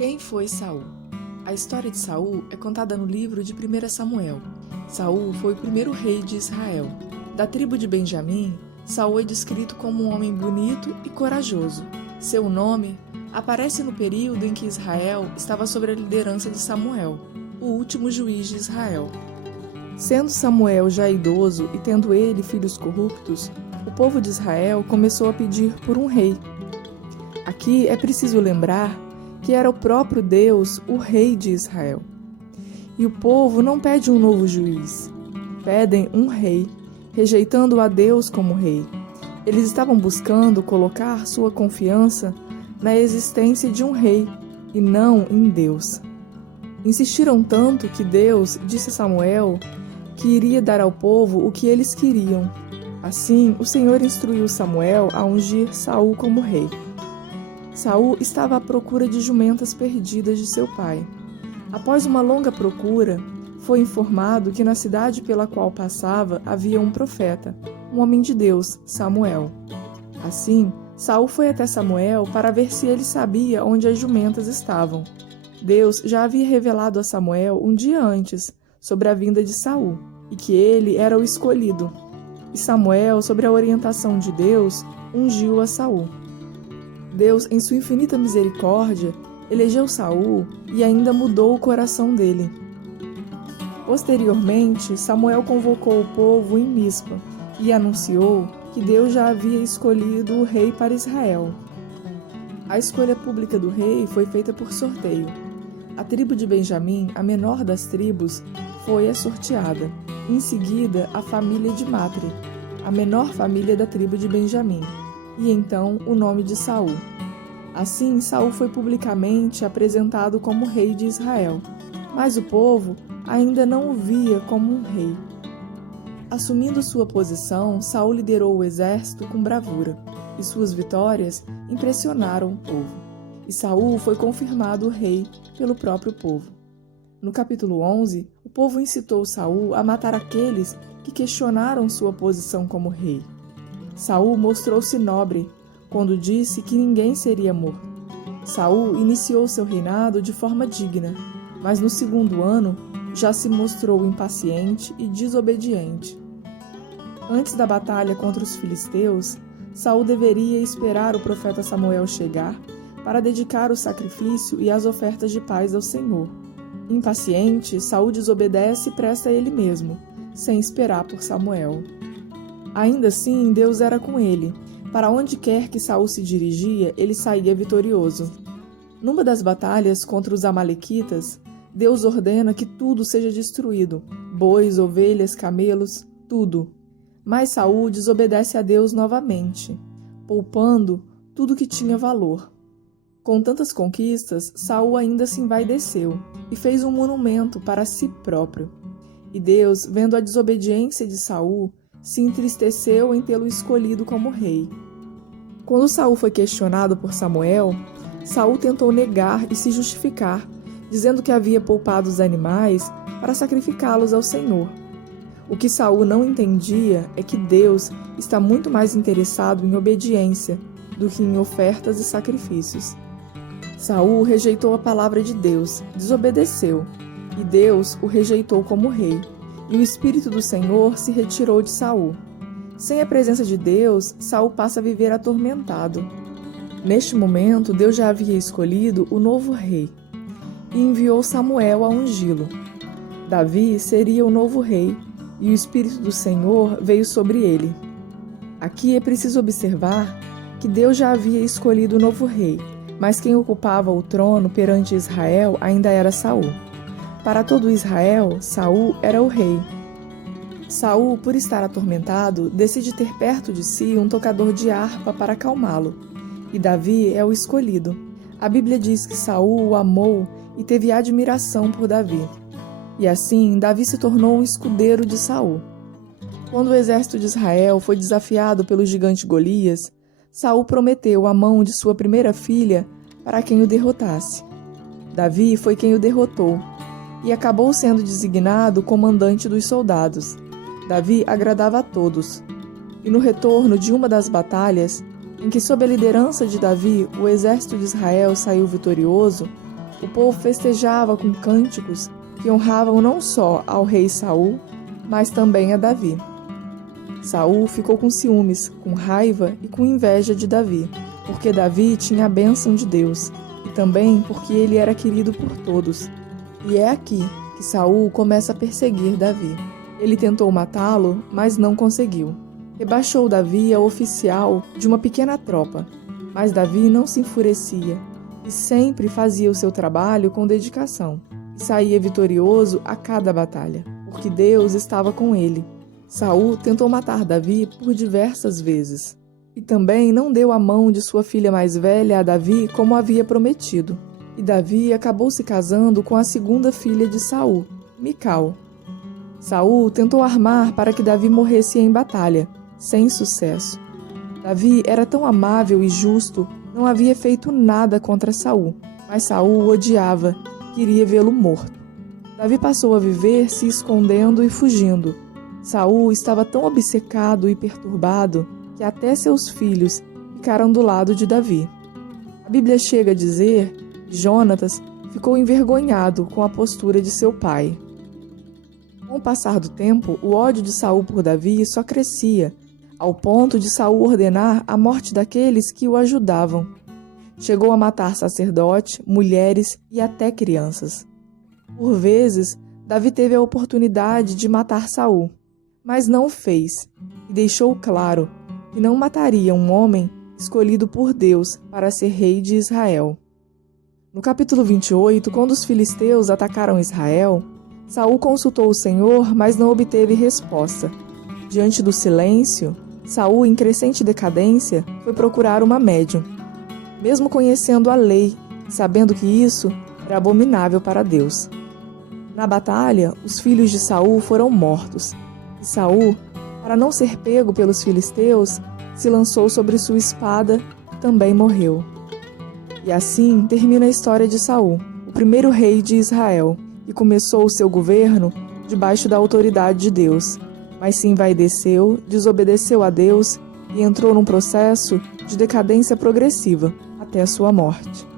Quem foi Saul? A história de Saul é contada no livro de 1 Samuel. Saul foi o primeiro rei de Israel. Da tribo de Benjamim, Saul é descrito como um homem bonito e corajoso. Seu nome aparece no período em que Israel estava sob a liderança de Samuel, o último juiz de Israel. Sendo Samuel já idoso e tendo ele filhos corruptos, o povo de Israel começou a pedir por um rei. Aqui é preciso lembrar que era o próprio Deus o rei de Israel. E o povo não pede um novo juiz, pedem um rei, rejeitando a Deus como rei. Eles estavam buscando colocar sua confiança na existência de um rei e não em Deus. Insistiram tanto que Deus disse a Samuel que iria dar ao povo o que eles queriam. Assim, o Senhor instruiu Samuel a ungir Saul como rei. Saul estava à procura de jumentas perdidas de seu pai. Após uma longa procura, foi informado que na cidade pela qual passava havia um profeta, um homem de Deus, Samuel. Assim, Saul foi até Samuel para ver se ele sabia onde as jumentas estavam. Deus já havia revelado a Samuel um dia antes sobre a vinda de Saul e que ele era o escolhido. E Samuel, sobre a orientação de Deus, ungiu a Saul. Deus, em sua infinita misericórdia, elegeu Saul e ainda mudou o coração dele. Posteriormente, Samuel convocou o povo em Mispa e anunciou que Deus já havia escolhido o rei para Israel. A escolha pública do rei foi feita por sorteio. A tribo de Benjamim, a menor das tribos, foi a sorteada. Em seguida, a família de Matre, a menor família da tribo de Benjamim, e então o nome de Saul. Assim, Saul foi publicamente apresentado como rei de Israel, mas o povo ainda não o via como um rei. Assumindo sua posição, Saul liderou o exército com bravura, e suas vitórias impressionaram o povo. E Saul foi confirmado rei pelo próprio povo. No capítulo 11, o povo incitou Saul a matar aqueles que questionaram sua posição como rei. Saul mostrou-se nobre quando disse que ninguém seria morto. Saul iniciou seu reinado de forma digna, mas no segundo ano já se mostrou impaciente e desobediente. Antes da batalha contra os filisteus, Saul deveria esperar o profeta Samuel chegar para dedicar o sacrifício e as ofertas de paz ao Senhor. Impaciente, Saul desobedece e presta ele mesmo, sem esperar por Samuel. Ainda assim, Deus era com ele. Para onde quer que Saul se dirigia, ele saía vitorioso. Numa das batalhas contra os amalequitas, Deus ordena que tudo seja destruído, bois, ovelhas, camelos, tudo. Mas Saul desobedece a Deus novamente, poupando tudo que tinha valor. Com tantas conquistas, Saul ainda se envaideceu e fez um monumento para si próprio. E Deus, vendo a desobediência de Saul, se entristeceu em tê-lo escolhido como rei. Quando Saul foi questionado por Samuel, Saul tentou negar e se justificar, dizendo que havia poupado os animais para sacrificá-los ao Senhor. O que Saul não entendia é que Deus está muito mais interessado em obediência do que em ofertas e sacrifícios. Saul rejeitou a palavra de Deus, desobedeceu, e Deus o rejeitou como rei, e o Espírito do Senhor se retirou de Saul. Sem a presença de Deus, Saul passa a viver atormentado. Neste momento, Deus já havia escolhido o novo rei e enviou Samuel a ungí-lo. Davi seria o novo rei e o Espírito do Senhor veio sobre ele. Aqui é preciso observar que Deus já havia escolhido o novo rei, mas quem ocupava o trono perante Israel ainda era Saul. Para todo Israel, Saul era o rei. Saul, por estar atormentado, decide ter perto de si um tocador de harpa para acalmá-lo. E Davi é o escolhido. A Bíblia diz que Saul o amou e teve admiração por Davi. E assim, Davi se tornou um escudeiro de Saul. Quando o exército de Israel foi desafiado pelo gigante Golias, Saul prometeu a mão de sua primeira filha para quem o derrotasse. Davi foi quem o derrotou e acabou sendo designado comandante dos soldados. Davi agradava a todos. E no retorno de uma das batalhas, em que sob a liderança de Davi o exército de Israel saiu vitorioso, o povo festejava com cânticos que honravam não só ao rei Saul, mas também a Davi. Saul ficou com ciúmes, com raiva e com inveja de Davi, porque Davi tinha a bênção de Deus, e também porque ele era querido por todos. E é aqui que Saul começa a perseguir Davi. Ele tentou matá-lo, mas não conseguiu. Rebaixou Davi a oficial de uma pequena tropa, mas Davi não se enfurecia e sempre fazia o seu trabalho com dedicação e saía vitorioso a cada batalha, porque Deus estava com ele. Saul tentou matar Davi por diversas vezes e também não deu a mão de sua filha mais velha a Davi como havia prometido. E Davi acabou se casando com a segunda filha de Saul, Mical. Saul tentou armar para que Davi morresse em batalha, sem sucesso. Davi era tão amável e justo, não havia feito nada contra Saul, mas Saul o odiava, queria vê-lo morto. Davi passou a viver se escondendo e fugindo. Saul estava tão obcecado e perturbado que até seus filhos ficaram do lado de Davi. A Bíblia chega a dizer que Jonatas ficou envergonhado com a postura de seu pai. Com o passar do tempo, o ódio de Saul por Davi só crescia, ao ponto de Saul ordenar a morte daqueles que o ajudavam. Chegou a matar sacerdote, mulheres e até crianças. Por vezes, Davi teve a oportunidade de matar Saul, mas não o fez, e deixou claro que não mataria um homem escolhido por Deus para ser rei de Israel. No capítulo 28, quando os filisteus atacaram Israel, Saul consultou o Senhor, mas não obteve resposta. Diante do silêncio, Saul, em crescente decadência, foi procurar uma médium, mesmo conhecendo a lei, sabendo que isso era abominável para Deus. Na batalha, os filhos de Saul foram mortos, e Saul, para não ser pego pelos filisteus, se lançou sobre sua espada e também morreu. E assim termina a história de Saul, o primeiro rei de Israel, que começou o seu governo debaixo da autoridade de Deus, mas se envaideceu, desobedeceu a Deus e entrou num processo de decadência progressiva até a sua morte.